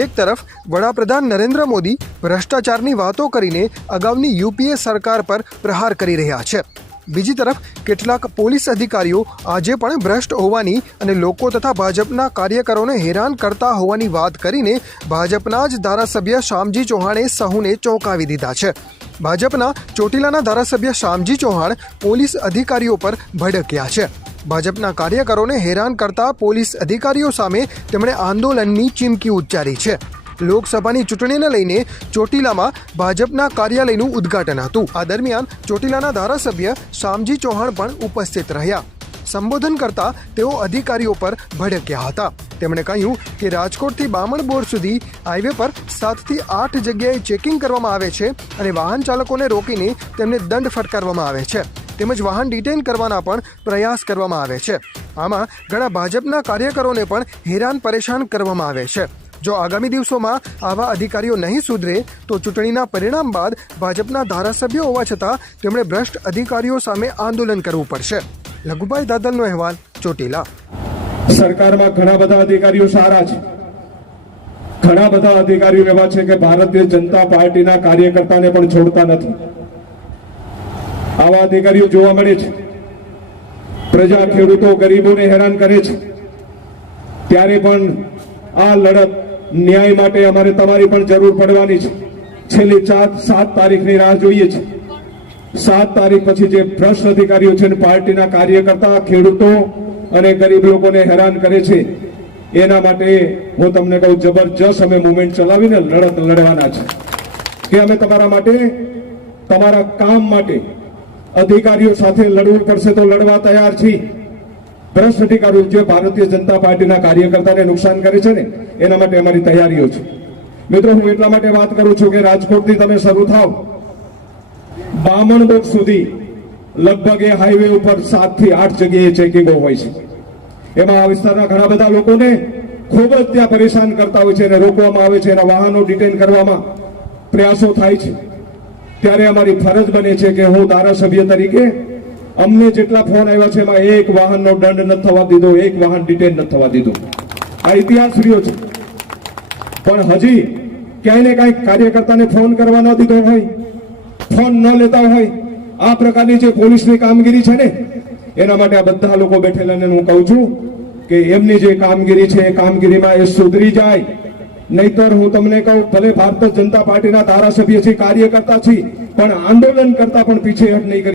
એક તરફ, વડાપ્રધાન નરેન્દ્ર મોદી ભ્રષ્ટાચારની વાતો કરીને અગાઉની યુપીએ સરકાર પર પ્રહાર કરી રહ્યા છે. બીજી તરફ, કેટલાક પોલીસ અધિકારીઓ આજે પણ ભ્રષ્ટ હોવાની અને લોકો તથા ભાજપના કાર્યકરોને હેરાન કરતા હોવાની વાત કરીને ભાજપના જ ધારાસભ્ય શ્યામજી ચૌહાણે સહુને ચોંકાવી દીધા છે. ભાજપના ચોટીલાના ધારાસભ્ય શ્યામજી ચૌહાણ પોલીસ અધિકારીઓ પર ભડક્યા છે. ભાજપના કાર્યકરોને હેરાન કરતા પોલીસ અધિકારીઓ સામે તેમણે આંદોલનની ચીમકી ઉચ્ચારી છે. લોકસભાની ચૂંટણીને લઈને ચોટીલામાં ભાજપના કાર્યાલયનું ઉદ્ઘાટન હતું. આ દરમિયાન ચોટીલાના ધારાસભ્ય શામજી ચૌહાણ પણ ઉપસ્થિત રહ્યા. સંબોધન કરતા તેઓ અધિકારીઓ પર ભડક્યા હતા. તેમણે કહ્યું કે રાજકોટથી બામણબોર સુધી હાઈવે પર સાતથી આઠ જગ્યાએ ચેકિંગ કરવામાં આવે છે અને વાહન ચાલકોને રોકીને તેમને દંડ ફટકારવામાં આવે છે. તેમજ વાહન ડિટેન કરવાના પણ પ્રયાસ કરવામાં આવે છે. આમાં ઘણા ભાજપના કાર્યકરોને પણ હેરાન પરેશાન કરવામાં આવે છે. જો આગામી દિવસોમાં આવા અધિકારીઓ નહીં સુધરે, તો ચૂંટણીના પરિણામ બાદ ભાજપના ધારાસભ્યો હોવા છતાં તેમણે ભ્રષ્ટ અધિકારીઓ સામે આંદોલન કરવું પડશે. લઘુભાઈ દાદલનો અહેવાલ, ચોટીલા. સરકારમાં ઘણા બધા અધિકારીઓ સારા છે. ઘણા બધા અધિકારીઓ એવા છે કે ભારતીય જનતા પાર્ટીના કાર્યકર્તાને પણ છોડતા નથી. આવા અધિકારીઓ જોવા મળે છે. પ્રજા ખેડૂતો ગરીબોને હેરાન કરે છે. ત્યારે પણ આ લડત ન્યાય માટે અમારે તમારી પણ જરૂર પડવાની છે. છેલ્લી ચાર, સાત તારીખની રાહ જોઈએ છે. સાત તારીખ પછી જે ભ્રષ્ટ અધિકારીઓ છે પાર્ટીના કાર્યકર્તા, ખેડૂતો અને ગરીબ લોકોને હેરાન કરે છે, એના માટે હું તમને કહું, જબરજસ્ત અમે મુવમેન્ટ ચલાવીને લડત લડવાના છે. કે અમે તમારા માટે, તમારા કામ માટે અધિકારીઓ સાથે લડવું પડશે તો લડવા તૈયાર છીએ. ભ્રષ્ટ અધિકારીઓ જે ભારતીય જનતા પાર્ટીના કાર્યકર્તાને નુકસાન કરે છે ને, એના માટે અમારી તૈયારીઓ છે. મિત્રો, હું એટલા માટે વાત કરું છું કે રાજકોટથી તમે શરૂ થાવ બામણબોગ સુધી લગભગ એ હાઈવે ઉપર સાતથી આઠ જગ્યાએ ચેકિંગો હોય છે. એમાં આ વિસ્તારના ઘણા બધા લોકોને ખૂબ જ ત્યાં પરેશાન કરતા હોય છે અને રોકવામાં આવે છે. એના વાહનો ડિટેન કરવામાં પ્રયાસો થાય છે. ત્યારે અમારી ફરજ બને છે કે હું ધારાસભ્ય તરીકે અમને જેટલા ફોન આવ્યા છે એમાં એક વાહનનો દંડ ન થવા દીધો, એક વાહન ડિટેન ન થવા દીધો. આ ઇતિહાસ રહ્યો છે. પણ હજી ક્યાંય ને કાંઈક કાર્યકર્તાને ફોન કરવા ન દીધો હોય, ફોન ન લેતા હોય, આ પ્રકારની જે પોલીસની કામગીરી છે ને, એના માટે આ બધા લોકો બેઠેલાને હું કહું છું કે એમની જે કામગીરી છે એ કામગીરીમાં એ સુધરી જાય. નહીતર હું તમને કહું, ભલે ભારતીય જનતા પાર્ટીના ધારાસભ્ય છે કાર્યકર્તા છે પણ આંદોલન કરતા પણ પીછેહટ નહીં કરી